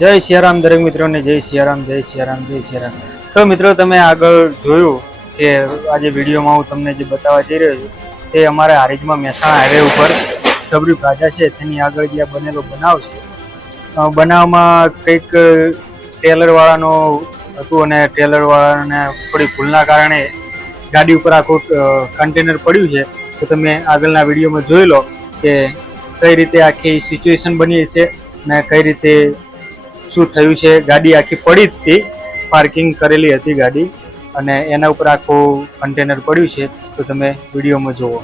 જય સિયારામ દરેક મિત્રોને જય સિયારામ જય સિયારામ જય સિયારામ। તો મિત્રો તમે આગળ જોયું કે આજે વિડીયોમાં હું તમને જે બતાવવા જઈ રહ્યો છું તે અમારા હારીજમાં મહેસાણા હાઈવે ઉપર સબરી પ્લાઝા છે તેની આગળ જે બનેલો બનાવ છે। બનાવમાં કંઈક ટેલરવાળાનો હતું અને ટેલરવાળાને થોડી ભૂલના કારણે ગાડી ઉપર આખું કન્ટેનર પડ્યું છે। તો તમે આગળના વિડીયોમાં જોઈ લો કે કઈ રીતે આખી સિચ્યુએશન બની છે ને કઈ રીતે શું થયું છે। ગાડી આખી પડી જ હતી, પાર્કિંગ કરેલી હતી ગાડી અને એના ઉપર આખું કન્ટેનર પડ્યું છે। તો તમે વિડીયોમાં જુઓ।